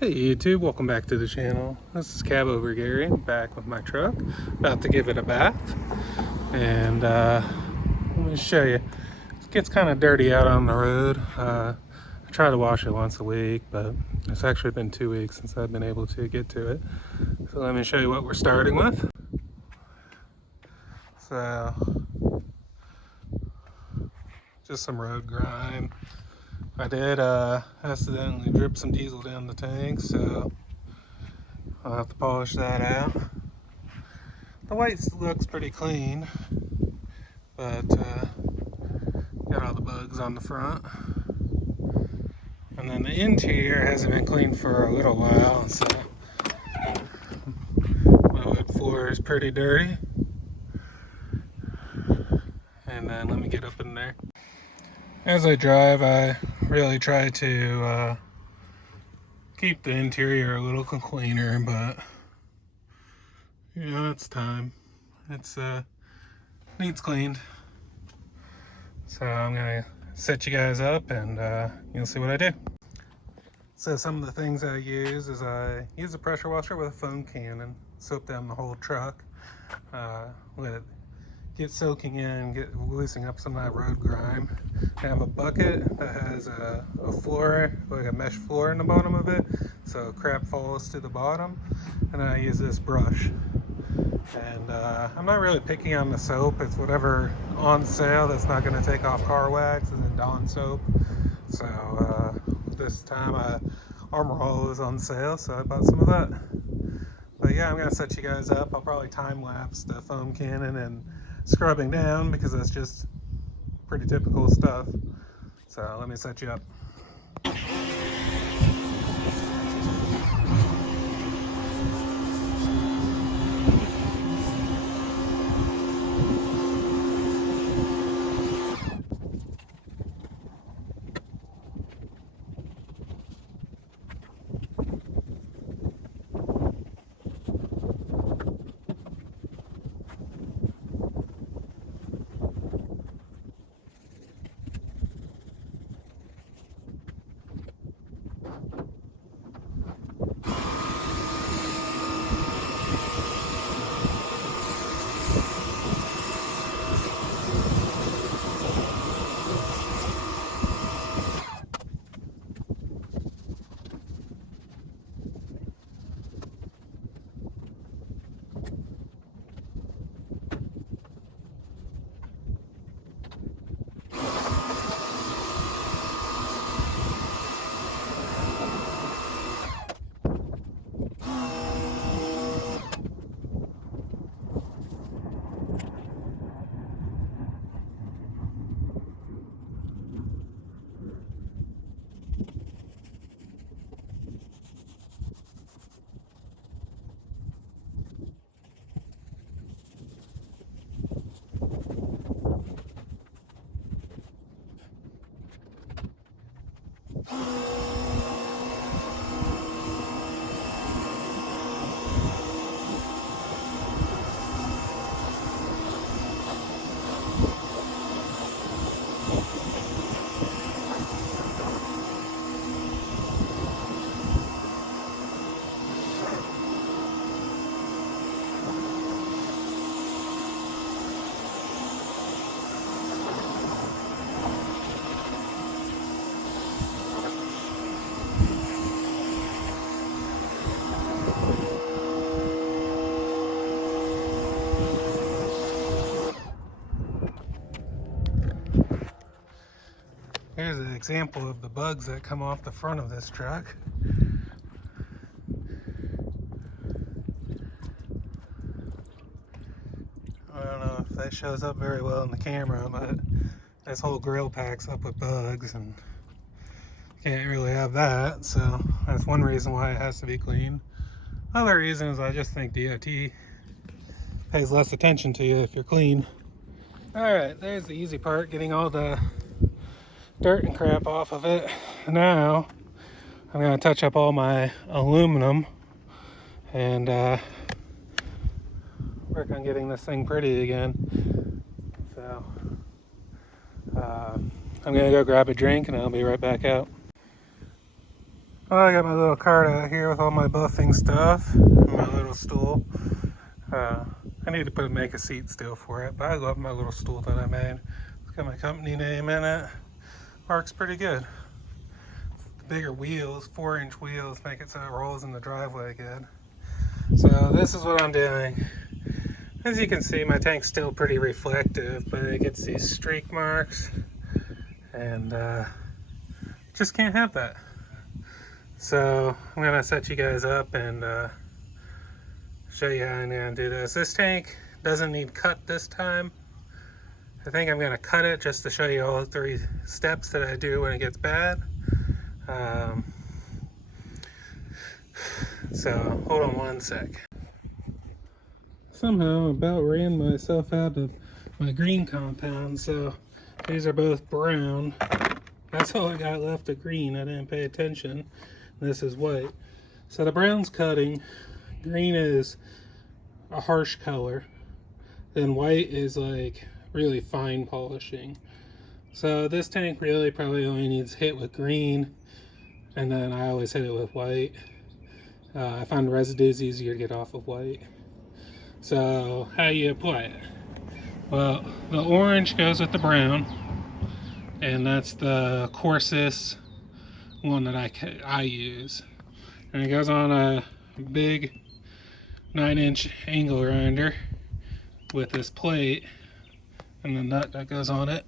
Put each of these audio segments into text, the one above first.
Hey YouTube, welcome back to the channel. This is Cabover Gary, back with my truck, about to give it a bath. And let me show you. It gets kind of dirty out on the road. I try to wash it once a week, but it's actually been 2 weeks since I've been able to get to it. So let me show you what we're starting with. So, just some road grime. I did accidentally drip some diesel down the tank, so I'll have to polish that out. The white looks pretty clean, but got all the bugs on the front. And then the interior hasn't been cleaned for a little while, so my wood floor is pretty dirty. And then let me get up in there. As I drive, I really try to keep the interior a little cleaner, but it's time. It's needs cleaned. So I'm gonna set you guys up and you'll see what I do. So some of the things I use is I use a pressure washer with a foam cannon, soak down the whole truck, let it get soaking in, get loosening up some of that road grime. I have a bucket that has a floor, like a mesh floor in the bottom of it, so crap falls to the bottom. And then I use this brush. And I'm not really picking on the soap. It's whatever on sale that's not going to take off car wax, and then Dawn soap. So this time Armor All is on sale, so I bought some of that. But yeah, I'm going to set you guys up. I'll probably time lapse the foam cannon and scrubbing down because that's just pretty typical stuff. So let me set you up. Here's an example of the bugs that come off the front of this truck. I don't know if that shows up very well in the camera, but this whole grill packs up with bugs and can't really have that, so that's one reason why it has to be cleaned. Other reason is I just think DOT pays less attention to you if you're clean. Alright, there's the easy part, getting all the dirt and crap off of it. Now I'm going to touch up all my aluminum and work on getting this thing pretty again. So I'm going to go grab a drink and I'll be right back out. Well, I got my little cart out here with all my buffing stuff, and my little stool. I need to make a seat still for it, but I love my little stool that I made. It's got my company name in it. Works pretty good. The bigger wheels, 4-inch wheels, make it so it rolls in the driveway good. So this is what I'm doing. As you can see, my tank's still pretty reflective, but it gets these streak marks, and just can't have that. So I'm gonna set you guys up and show you how I'm gonna do this. This tank doesn't need cut this time. I think I'm gonna cut it just to show you all 3 steps that I do when it gets bad. So hold on one sec. Somehow I about ran myself out of my green compound, so these are both brown. That's all I got left of green. I didn't pay attention. This is white. So the brown's cutting, green is a harsh color, then white is like really fine polishing. So this tank really probably only needs hit with green, and then I always hit it with white. I find residues easier to get off of white. So how you apply it? Well, the orange goes with the brown, and that's the coarsest one that I use. And it goes on a big 9-inch angle grinder with this plate and the nut that goes on it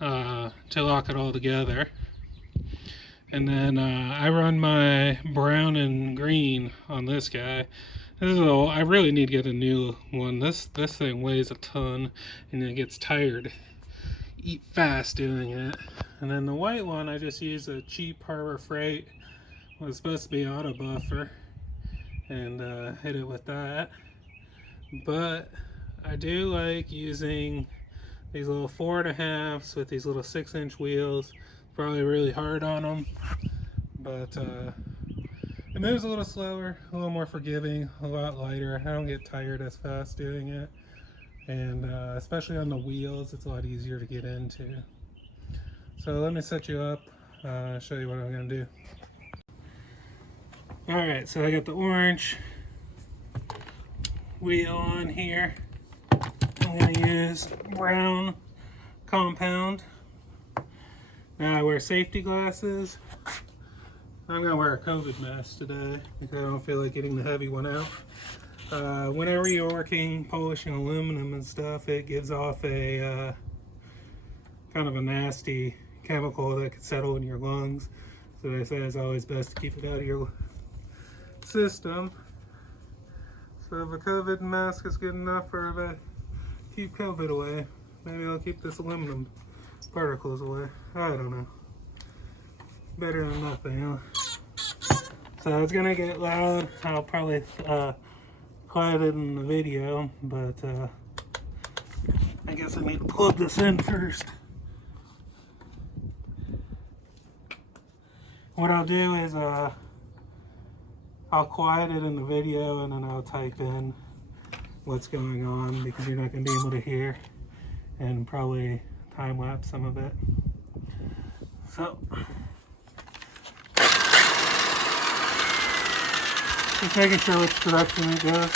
to lock it all together. And then I run my brown and green on this guy. This is I really need to get a new one. This thing weighs a ton and it gets tired. Eat fast doing it. And then the white one, I just use a cheap Harbor Freight. It was supposed to be auto buffer, and hit it with that. But I do like using these little 4.5s with these little 6-inch wheels. Probably really hard on them, but it moves a little slower, a little more forgiving, a lot lighter. I don't get tired as fast doing it, and especially on the wheels, it's a lot easier to get into. So let me set you up, show you what I'm going to do. Alright, so I got the orange wheel on here. I'm going to use brown compound. Now I wear safety glasses. I'm going to wear a COVID mask today because I don't feel like getting the heavy one out. Whenever you're working, polishing aluminum and stuff, it gives off a kind of a nasty chemical that could settle in your lungs. So they say it's always best to keep it out of your system. So if a COVID mask is good enough for to keep COVID away, maybe I'll keep this aluminum particles away. I don't know. Better than nothing, huh? So it's gonna get loud. I'll probably quiet it in the video, but I guess I need to plug this in first. What I'll do is I'll quiet it in the video and then I'll type in what's going on because you're not going to be able to hear, and probably time lapse some of it. So just making sure which direction it goes.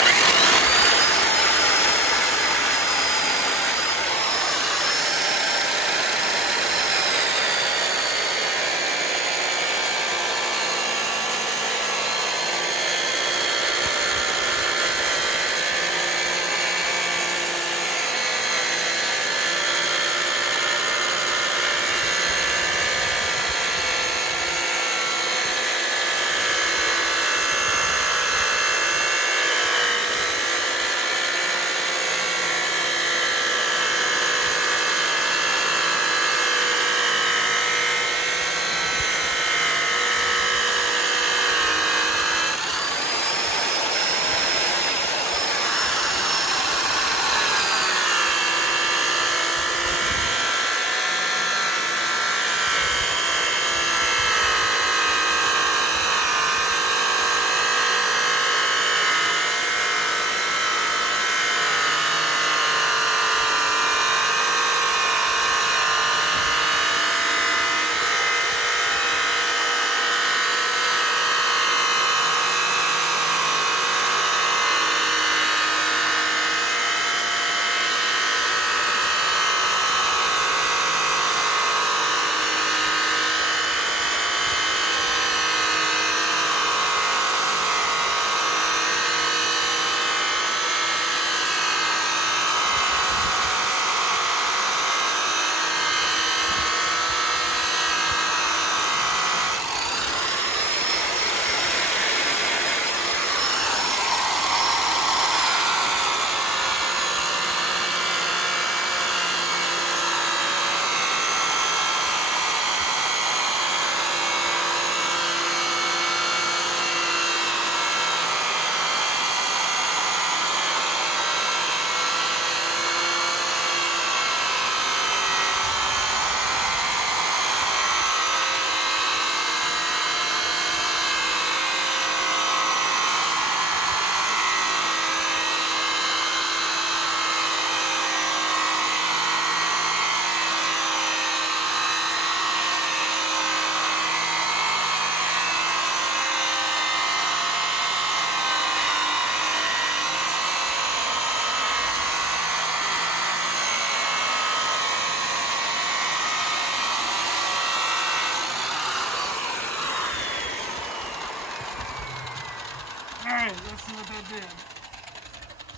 Alright, let's see what that did.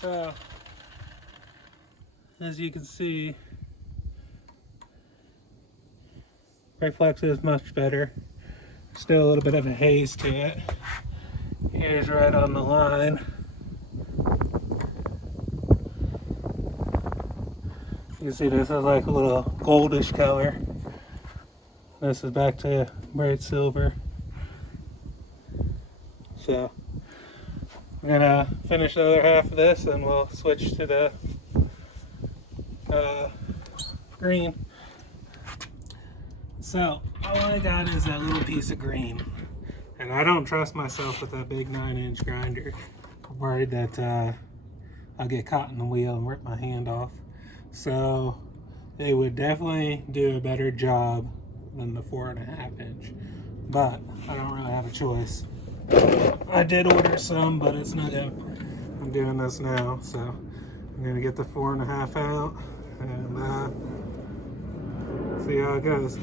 So, as you can see, reflex is much better. Still a little bit of a haze to it. Here's right on the line. You can see this is like a little goldish color. This is back to bright silver. So I'm gonna finish the other half of this and we'll switch to the green. So all I got is that little piece of green, and I don't trust myself with that big 9-inch grinder. I'm worried that I'll get caught in the wheel and rip my hand off. So they would definitely do a better job than the 4.5-inch, but I don't really have a choice. I did order some, but it's not good. I'm doing this now, so I'm gonna get the 4.5 out and see how it goes.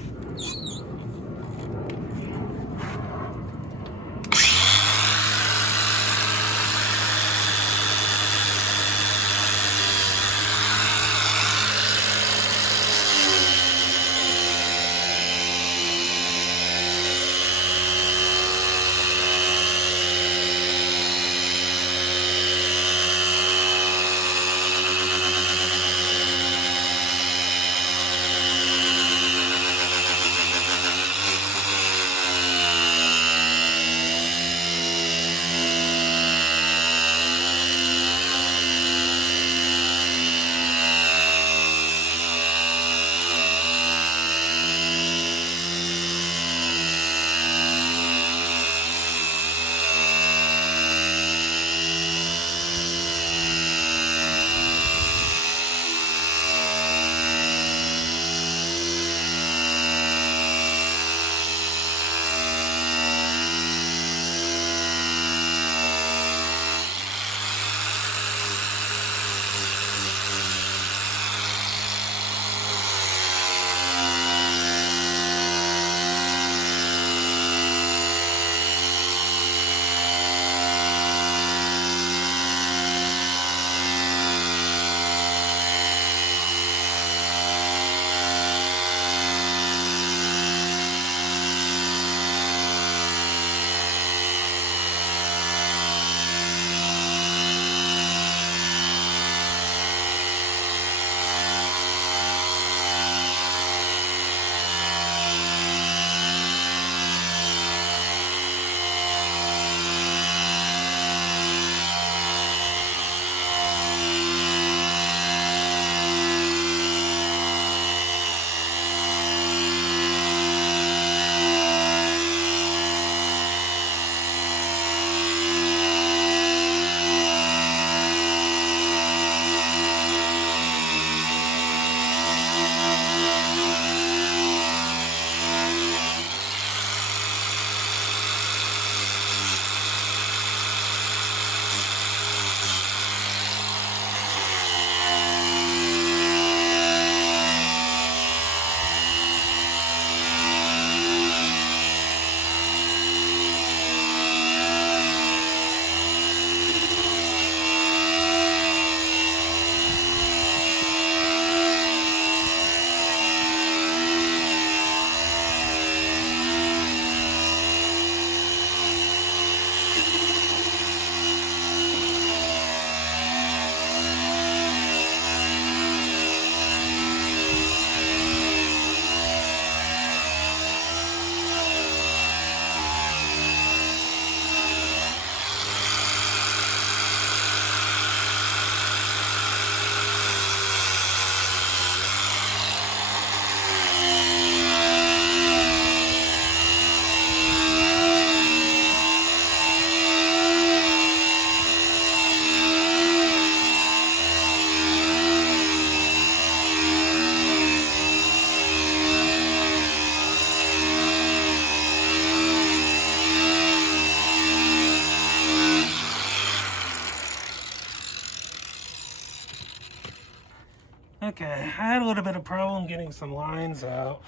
Okay, I had a little bit of problem getting some lines out,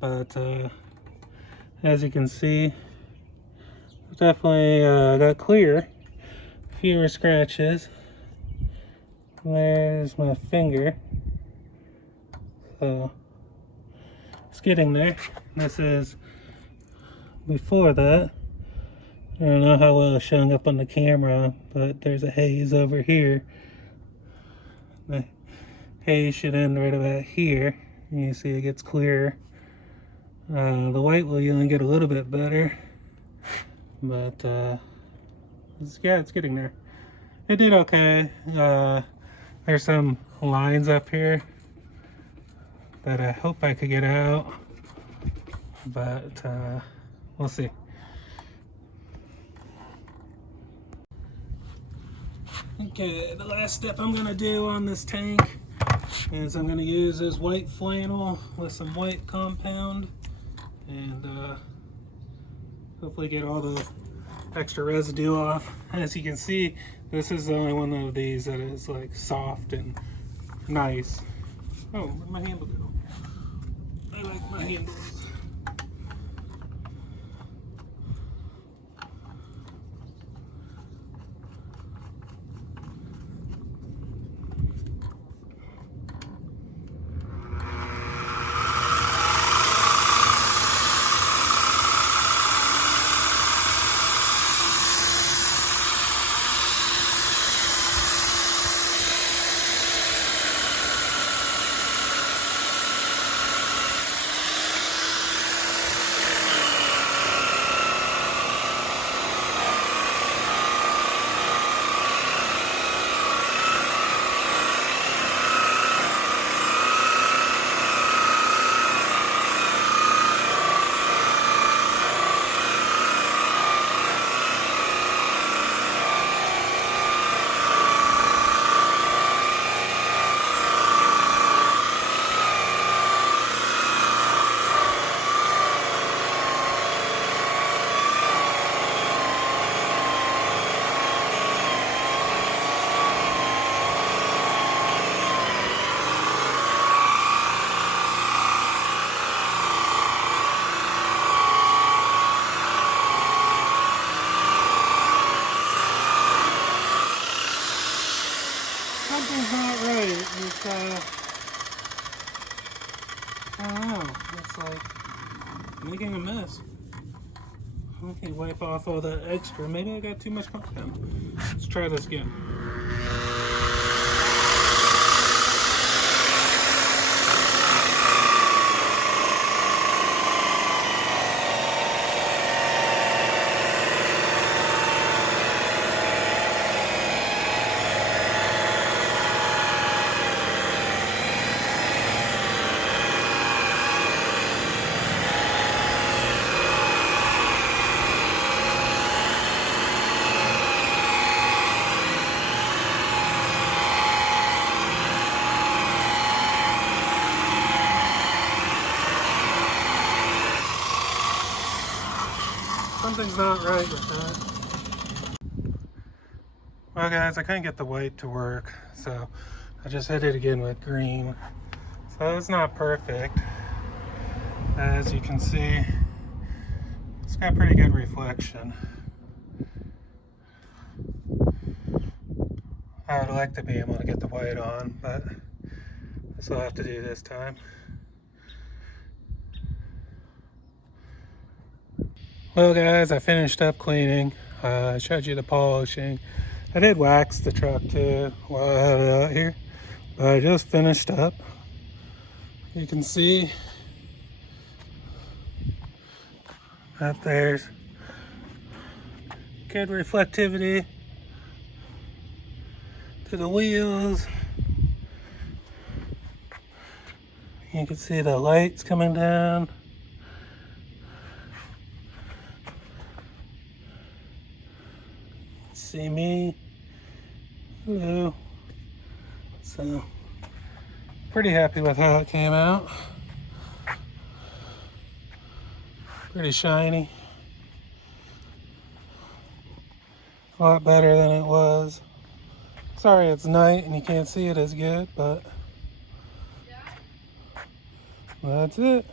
but as you can see, definitely got clear. fewer scratches. There's my finger. So it's getting there. This is before that. I don't know how well it's showing up on the camera, but there's a haze over here. The haze should end right about here. You see it gets clearer. The white will even get a little bit better, but yeah, it's getting there. It did okay. There's some lines up here that I hope I could get out, but we'll see. Okay, the last step I'm gonna do on this tank is I'm gonna use this white flannel with some white compound and hopefully get all the extra residue off. As you can see, this is the only one of these that is like soft and nice. Oh, where'd my handle go? I like my handles. Something's not right. It's, I don't know. It's like making a mess. Okay, wipe off all that extra. Maybe I got too much compound. Let's try this again. Something's not right with that. Well guys, I couldn't get the white to work, so I just hit it again with green. So it's not perfect. As you can see, it's got pretty good reflection. I would like to be able to get the white on, but this will have to do this time. Well guys, I finished up cleaning. I showed you the polishing. I did wax the truck too while I had it out here. But I just finished up. You can see up there's good reflectivity to the wheels. You can see the lights coming down. See me. Hello. So, pretty happy with how it came out. Pretty shiny. A lot better than it was. Sorry it's night and you can't see it as good, but that's it.